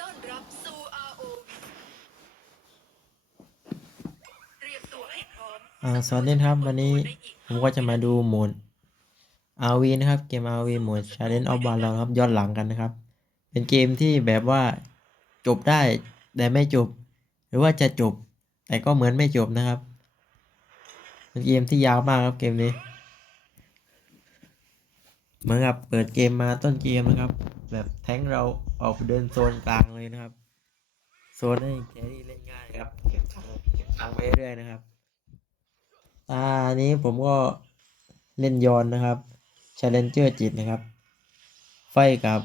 ต้อนรับสู่ ROV เตรียมตัวให้พร้อมอ่าสวัสดีครับ วันนี้ผมก็จะมาดูโหมด RV นะครับ เกม RV โหมด Challenge of Valor ครับย้อนหลังกันนะครับ เป็นเกมที่แบบว่าจบได้แต่ไม่จบ หรือว่าจะจบ แต่ก็เหมือนไม่จบนะครับ เป็นเกมที่ยาวมากครับเกมนี้ เหมือนกับเปิดเกมมาต้นเกมนะครับ แบบแทงเราออกไปเดินโซนกลางเลยนะครับ โซนให้แครี่เล่นง่ายครับ เก็บตังเก็บตังไปเรื่อยๆนะครับ อ่าอันนี้ผมก็เล่นยอนนะครับ Challenger จิตนะครับ ไฟกับ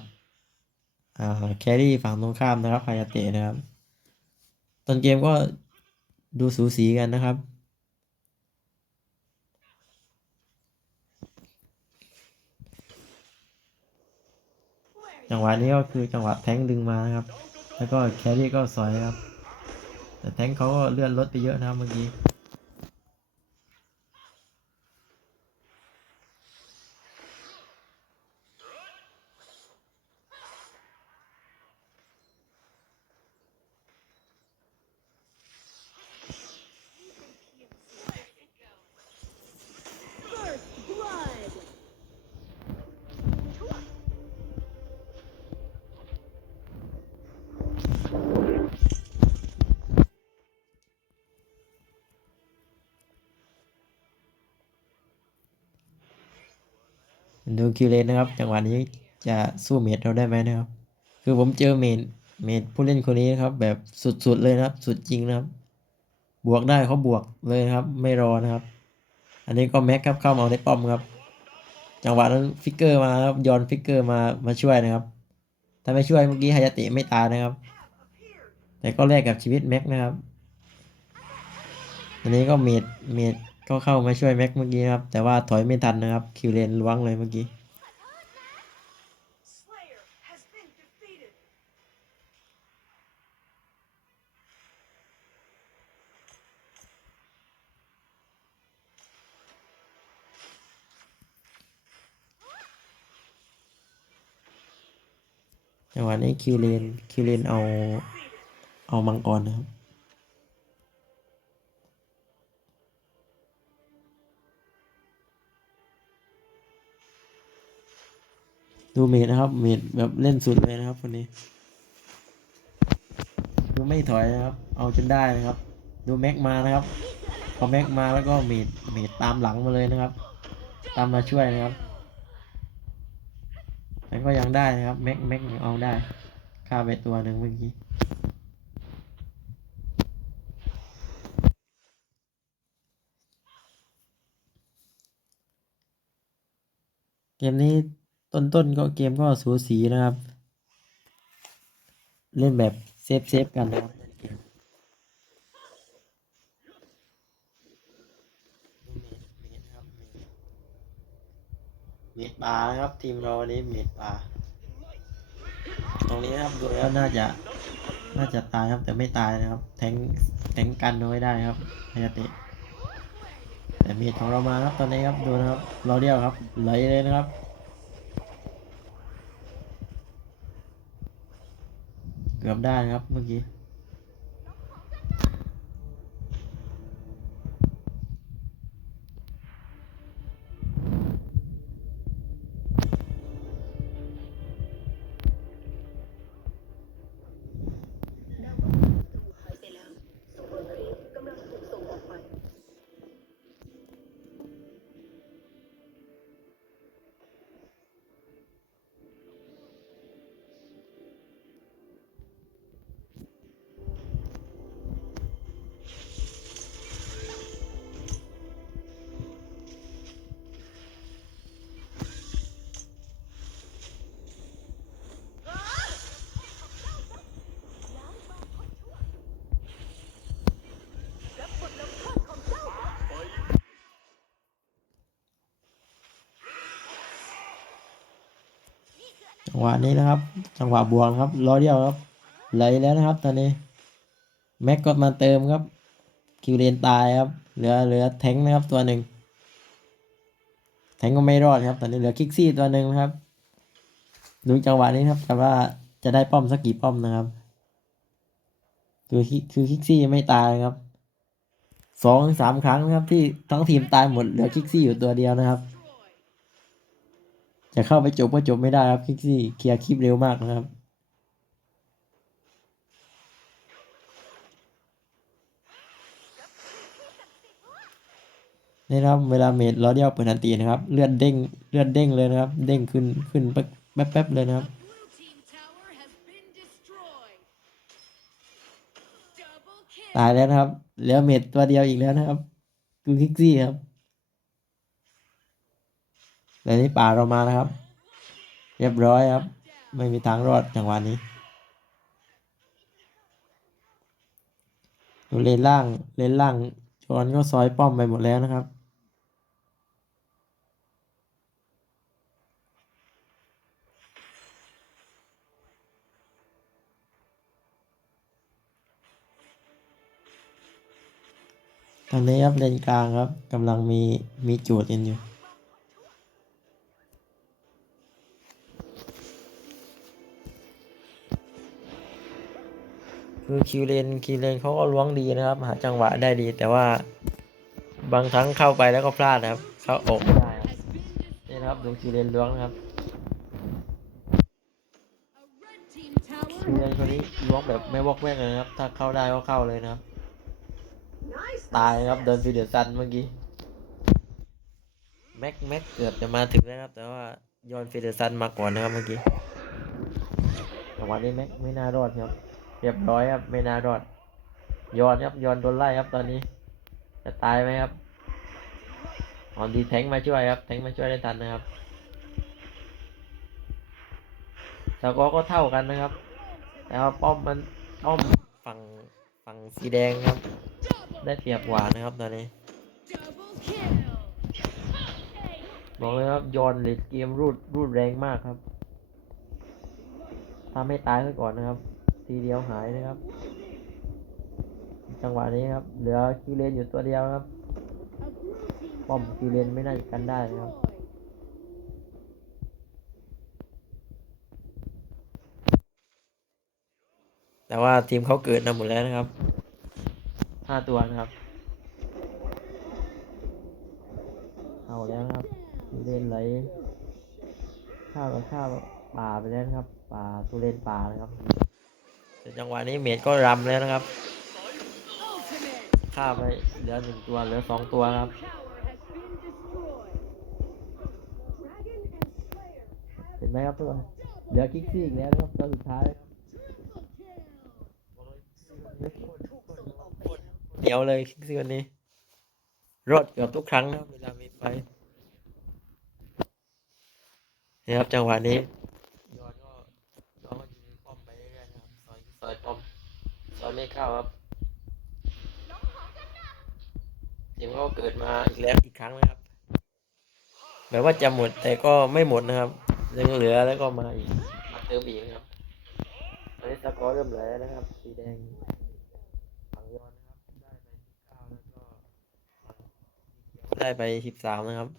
อ่าแครี่ฝั่งตรงข้ามนะครับพายาเตะนะครับต้นเกมก็ดูสูสีกันนะครับ จังหวะนี้ก็คือจังหวะแทงดึงมานะครับ แล้วก็แครี่ก็สอยครับ แต่แทงเขาก็เลื่อนรถไปเยอะนะครับเมื่อกี้ ดูคิวเลนนะครับ จังหวะนี้จะสู้เมดเราได้ไหมนะครับ คือผมเจอเมดเมดผู้เล่นคนนี้นะครับ แบบสุดๆเลยนะครับ สุดจริงนะครับ บวกได้เขาบวกเลยนะครับ ไม่รอนะครับ อันนี้ก็แม็กครับเข้ามาในป้อมครับ จังหวะนั้นฟิกเกอร์มาครับย้อนฟิกเกอร์มามาช่วยนะครับ ถ้าไม่ช่วยเมื่อกี้ฮายาตะไม่ตายนะครับ แต่ก็แลกกับชีวิตแม็กนะครับ อันนี้ก็เมดเมด ก็เข้ามาช่วยแม็กเมื่อกี้นะครับ แต่ว่าถอยไม่ทันนะครับ คิวเลนล้วงเลยเมื่อกี้ Slayer has been defeated จังหวะนี้คิวเลนคิวเลนเอาเอามังกรนะครับ ดูเมดนะครับ เมดแบบเล่นสุดเลยนะครับคนนี้ดูไม่ถอยนะครับ เอาจนได้นะครับ ดูแม็กมานะครับ พอแม็กมาแล้วก็เมดเมดตามหลังมาเลยนะครับ ตามมาช่วยนะครับแต่ก็ยังได้นะครับ แม็กแม็กยังเอาได้ฆ่าไปตัวหนึ่งเมื่อกี้เกมนี้ ต้นๆก็เกมก็สูสีนะครับ เล่นแบบเซฟเซฟกันนะครับเล่นเกมดูเมดเมดนะครับเมดเมดปลานะครับ ทีมเราวันนี้เมดปลาตรงนี้นะครับดูแล้วน่าจะน่าจะตายครับแต่ไม่ตายนะครับ แทงแทงกันเอาไว้ได้ครับพยาเตะแต่เมดของเรามาครับตอนนี้ครับดูนะครับ เราเดียวครับไหลเลยนะครับ เกือบได้นะครับเมื่อกี้ จังหวะนี้นะครับ จังหวะบวกครับล้อเดียวครับ ไหลแล้วนะครับ ตอนนี้ แม็กก็มาเติมครับ คิวเลนตายครับ เหลือเหลือแทงค์นะครับตัวหนึ่งแทงค์ก็ไม่รอดครับ ตอนนี้เหลือคิกซี่ตัวหนึ่งนะครับ ดูจังหวะนี้ครับแต่ว่าจะได้ป้อมสักกี่ป้อมนะครับ คือคิคือคิกซี่ไม่ตายครับสองสามครั้งนะครับที่ทั้งทีมตายหมดเหลือคิกซี่อยู่ตัวเดียวนะครับ จะเข้าไปจบก็จบไม่ได้ครับคิกซี่เคลียร์คลิปเร็วมากนะครับ นี่ครับเวลาเมดล้อเดียวเปิดทันตีนะครับ เลือดเด้งเลือดเด้งเลยนะครับ เด้งขึ้นขึ้นแป๊บแป๊บเลยนะครับตายแล้วนะครับเหลือเมดตัวเดียวอีกแล้วนะครับคือคิกซี่ครับ แต่นี้ป่าเรามาแล้วครับ เรียบร้อยครับ ไม่มีทางรอดจังหวะนี้ดูเลนล่างเลนล่างจอนก็ซอยป้อมไปหมดแล้วนะครับตอนนี้ครับเลนกลางครับกำลังมีมีจทย์กันอยู่ คือคิวเลนคิวเลนเขาก็ล้วงดีนะครับ หาจังหวะได้ดี แต่ว่าบางครั้งเข้าไปแล้วก็พลาดนะครับ เข้าออกไม่ได้นี่นะครับดูคิวเลนล้วงนะครับคิวเลนคนนี้ล้วงแบบไม่วอกแวกเลยนะครับ ถ้าเข้าได้ก็เข้าเลยนะครับ ตายครับเดินฟีเดอร์ซันเมื่อกี้แม็กแม็กเกือบจะมาถึงแล้วครับ แต่ว่าย้อนฟีเดอร์ซันมาก่อนนะครับเมื่อกี้แต่วันนี้แม็กไม่น่ารอดครับ เรียบร้อยครับ ไม่น่ารอดย้อนครับย้อนโดนไล่ครับตอนนี้ จะตายไหมครับออนดีแทงมาช่วยครับ แทงมาช่วยได้ทันนะครับสกอร์ก็เท่ากันนะครับ แต่ว่าป้อมมันป้อมฝั่งฝั่งสีแดงครับ ได้เปรียบกว่านะครับตอนนี้บอกเลยครับยอนเลดเกมรูดรูดแรงมากครับทำให้ตายซะก่อนนะครับ ทีเดียวหายนะครับ จังหวะนี้ครับ เหลือคิวเลนอยู่ตัวเดียวครับ ป้อมคิวเลนไม่น่าจะกันได้นะครับแต่ว่าทีมเขาเกิดนำหมดแล้วนะครับห้าตัวนะครับ เอาแล้วครับ เล่นไหลข้าวกับข้าวป่าไปแล้วนะครับ ป่าทุเรนป่านะครับ จังหวะนี้เมดก็รำแล้วนะครับฆ่าไปเหลือหนึ่งตัวเหลือสองตัวครับเห็นไหมครับทุกคนเหลือคิกซี่อีกแล้วนะครับตัวสุดท้ายเหนียวเลยคิกซี่วันนี้รอดเกือบทุกครั้งนะเวลามีไฟนี่ครับจังหวะนี้ยอนก็ยอนก็ยิงป้อมไปเรื่อยๆนะครับซอยซอยป้อมซอย ไม่เข้าครับทีมก็เกิดมาอีกแล้วอีกครั้งนะครับแบบว่าจะหมดแต่ก็ไม่หมดนะครับ ยังเหลือแล้วก็มาอีกมาเติมอีกนะครับตอนนี้สกอร์เริ่มเหลือแล้วนะครับ สีแดงฝั่งยอนนะครับ ได้ไปสิบเก้าแล้วก็ได้ไปสิบสามนะครับ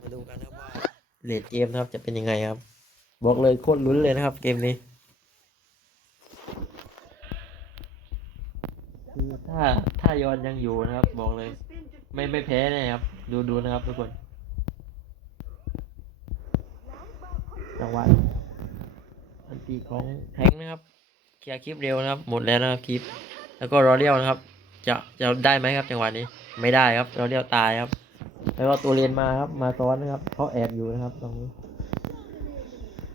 มาดูกันนะว่าเลดเกมนะครับจะเป็นยังไงครับ บอกเลยโคตรลุ้นเลยนะครับ เกมนี้ คือ ถ้าถ้ายอนยังอยู่นะครับ บอกเลย ไม่ไม่แพ้แน่ครับ ดูดูนะครับทุกคนจังหวะอันตีของแทงนะครับเคลียร์คลิปเร็วนะครับ หมดแล้วนะครับคลิป แล้วก็รอเลี้ยวนะครับ จะจะได้ไหมครับจังหวะนี้ ไม่ได้ครับรอเลี้ยวตายครับ แล้วก็ตัวเรียนมาครับมาซ้อนนะครับเขาแอบอยู่นะครับตรงนี้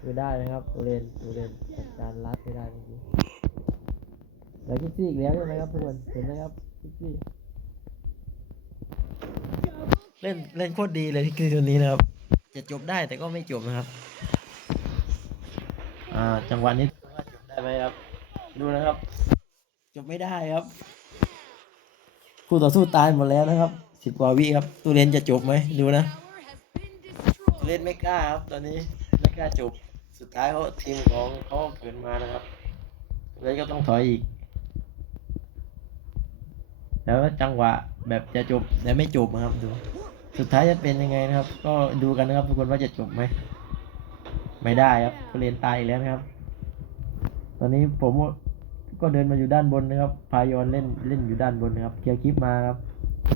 คือได้นะครับตัวเรียนตัวเรียนจัดการลัดไม่ได้เมื่ กี้แล้วคิกซี่อีกแล้วใช่ไหมครับทุกคนเห็นไหมครับคิกซี่เล่นเล่นโคตรดีเลยคิกซี่ตัวนี้นะครับ จะจบได้แต่ก็ไม่จบนะครับ อ่าจังหวะนี้ว่าจบได้ไหมครับ ดูนะครับ จบไม่ได้ครับ คู่ต่อสู้ตายหมดแล้วนะครับสิบกว่าวิครับตูเรนจะจบไหมดูนะ Tower has been ตูเร destroyed. นไม่กล้าครับ ตอนนี้ไม่กล้าจบ สุดท้ายเขาทีมของเขาเกินมานะครับตูเรนก็ต้องถอยอีก แล้วจังหวะแบบจะจบแต่ไม่จบนะครับดู สุดท้ายจะเป็นยังไงนะครับ ก็ดูกันนะครับทุกคนว่าจะจบไหมไม่ได้ครับตูเรนตายอีกแล้วนะครับ ตอนนี้ผมก็เดินมาอยู่ด้านบนนะครับ พายอนเล่นเล่นอยู่ด้านบนนะครับเคลียร์คลิปมาครับ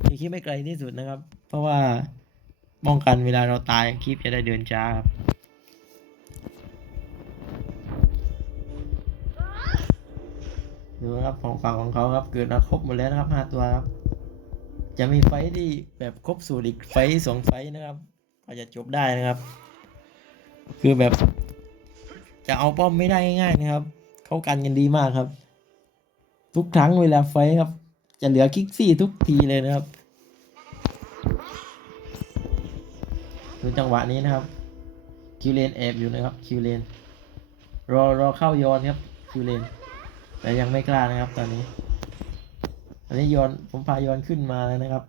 เคลียร์คลิปไม่ไกลที่สุดนะครับ เพราะว่าป้องกันเวลาเราตายคลิปจะได้เดินช้าครับ ดูครับของฝั่งของเขาครับ เกิดมาครบหมดแล้วนะครับห้าตัวครับ จะมีไฟที่แบบครบสูตรอีกไฟสองไฟนะครับก็จะจบได้นะครับ คือแบบ จะเอาป้อมไม่ได้ง่ายๆนะครับเขากันกันดีมากครับ ทุกครั้งเวลาไฟครับ จะเหลือคิกซี่ทุกทีเลยนะครับดูจังหวะนี้นะครับ คิวเลนแอบอยู่นะครับ คิวเลน รอรอเข้าโยนครับ คิวเลน แต่ยังไม่กล้านะครับ ตอนนี้ อันนี้โยนผมพาโยนขึ้นมาแล้วนะครับ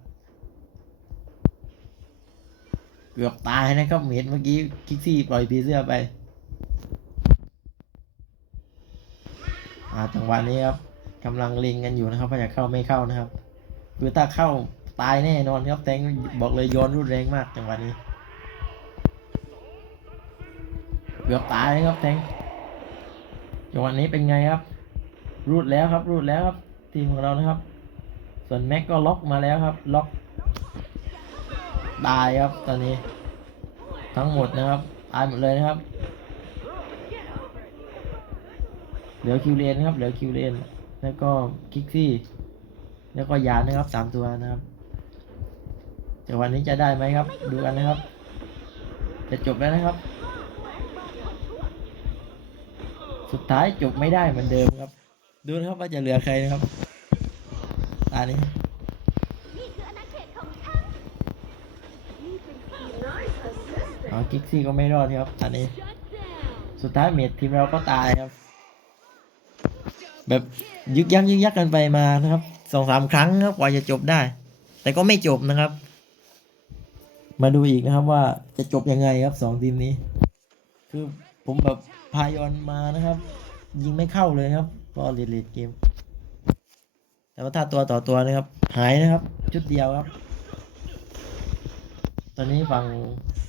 เกือบตายนะครับเห็นเมื่อกี้คิกซี่ปล่อยผีเสื้อไปอาจังหวะนี้ครับกำลังเล็งกันอยู่นะครับว่าจะเข้าไม่เข้านะครับคือถ้าเข้าตายแน่นอนครับแทงบอกเลยโยนรุนแรงมากจังหวะนี้เกือบตายครับแทงจังหวะนี้เป็นไงครับ รูดแล้วครับ รูดแล้วครับ ทีมของเรานะครับ ส่วนแม็กก็ล็อกมาแล้วครับ ล็อกตายครับตอนนี้ ทั้งหมดนะครับตายหมดเลยนะครับ เหลือคิวเลนนครับ เหลือคิวเลนแล้วก็คิกซี่ แล้วก็ยานนะครับสามตัวนะครับแต่วันนี้จะได้ไหมครับ ดูกันนะครับ จะจบแล้วนะครับ สุดท้ายจบไม่ได้เหมือนเดิมครับ ดูนะครับว่าจะเหลือใครนะครับตานี้นี่คืออาณาเขตของฉันนี่เป็นทีมน้อยเธอเซสอ๋อกิกซี่ก็ไม่รอดครับตอนนี้ Shut down. สุดท้ายเมดทีมเราก็ตายครับ แบบยึกยักยึกยักกันไปมานะครับสองสามครั้งครับกว่าจะจบได้ แต่ก็ไม่จบนะครับ มาดูอีกนะครับว่าจะจบยังไงครับสองทีมนี้ คือผมแบบพายอนมานะครับ ยิงไม่เข้าเลยครับ ก็เลดเลดเกม แต่ว่าถ้าตัวต่อตัวนะครับ หายนะครับ ชุดเดียวครับ ตอนนี้ฝั่ง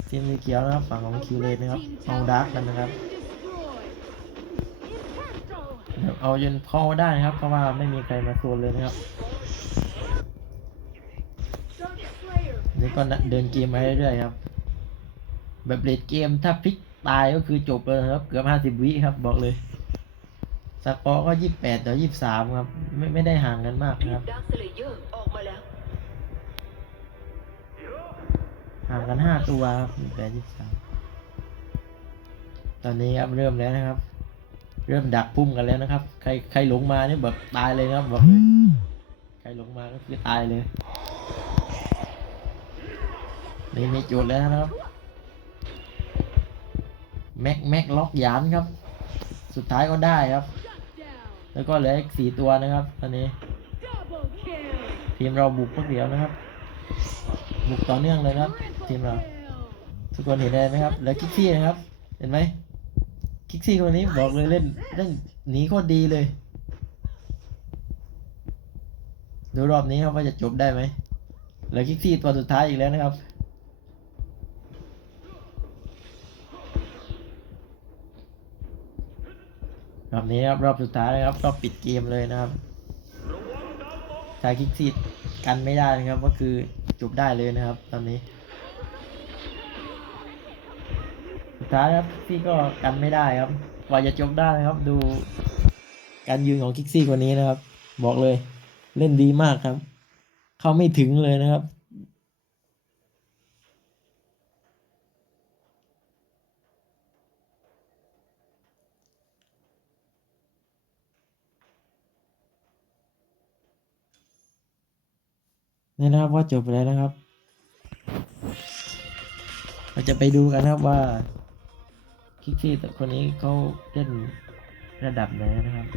ทีมสีเขียวนะครับ ฝั่งของคิวเลนนะครับเอาดาร์กกันนะครับ Destroyed. แบบเอาจนเข้าได้นะครับ เพราะว่าไม่มีใครมาโซนเลยนะครับนี่ก็เดินเกมมาเรื่อยๆครับ แบบเลดเกมถ้าพลิกตายก็คือจบเลยนะครับ เกือบห้าสิบวิครับบอกเลย สกอร์ก็ยี่สิบแปดต่อยี่สิบสามครับ ไม่ไม่ได้ห่างกันมากนะครับดาร์คสเลเยอร์ออกมาแล้วห่างกันห้าตัวครับยี่สิบแปดยี่สิบสามตอนนี้ครับเริ่มแล้วนะครับ เริ่มดักพุ่มกันแล้วนะครับ ใครใครหลงมาเนี่ยแบบตายเลยนะครับบอกเลยใครหลงมาก็คือตายเลยนี่มีจุดแล้วนะครับ แม็กแม็กล็อกยานครับ สุดท้ายก็ได้ครับ Shut down. แล้วก็เหลืออีกสี่ตัวนะครับ ตอนนี้ ทีมเราบุกพวกเดียวนะครับ บุกต่อเนื่องเลยนะครับ ทีมเรา ทุกคนเห็นได้ไหมครับ แล้วคิกซี่นะครับ เห็นไหมคิกซี่คนนี้บอกเลยเล่นเล่นหนีโคตรดีเลยดูรอบนี้ครับว่าจะจบได้ไหมเหลือคิกซี่ตัวสุดท้ายอีกแล้วนะครับ รอบนี้ครับรอบสุดท้ายนะครับรอบปิดเกมเลยนะครับถ้าคิกซี่กันไม่ได้นะครับก็คือจบได้เลยนะครับ ตอนนี้ สุดท้ายครับซี่ก็กันไม่ได้ครับกว่าจะจบได้นะครับ ดูการยืนของคิกซี่คนนี้นะครับ บอกเลยเล่นดีมากครับ เข้าไม่ถึงเลยนะครับ นี่นะครับว่าจบไปแล้วนะครับ เราจะไปดูกันนะครับว่าคิกซี่คนนี้เขาเล่นระดับไหนนะครับ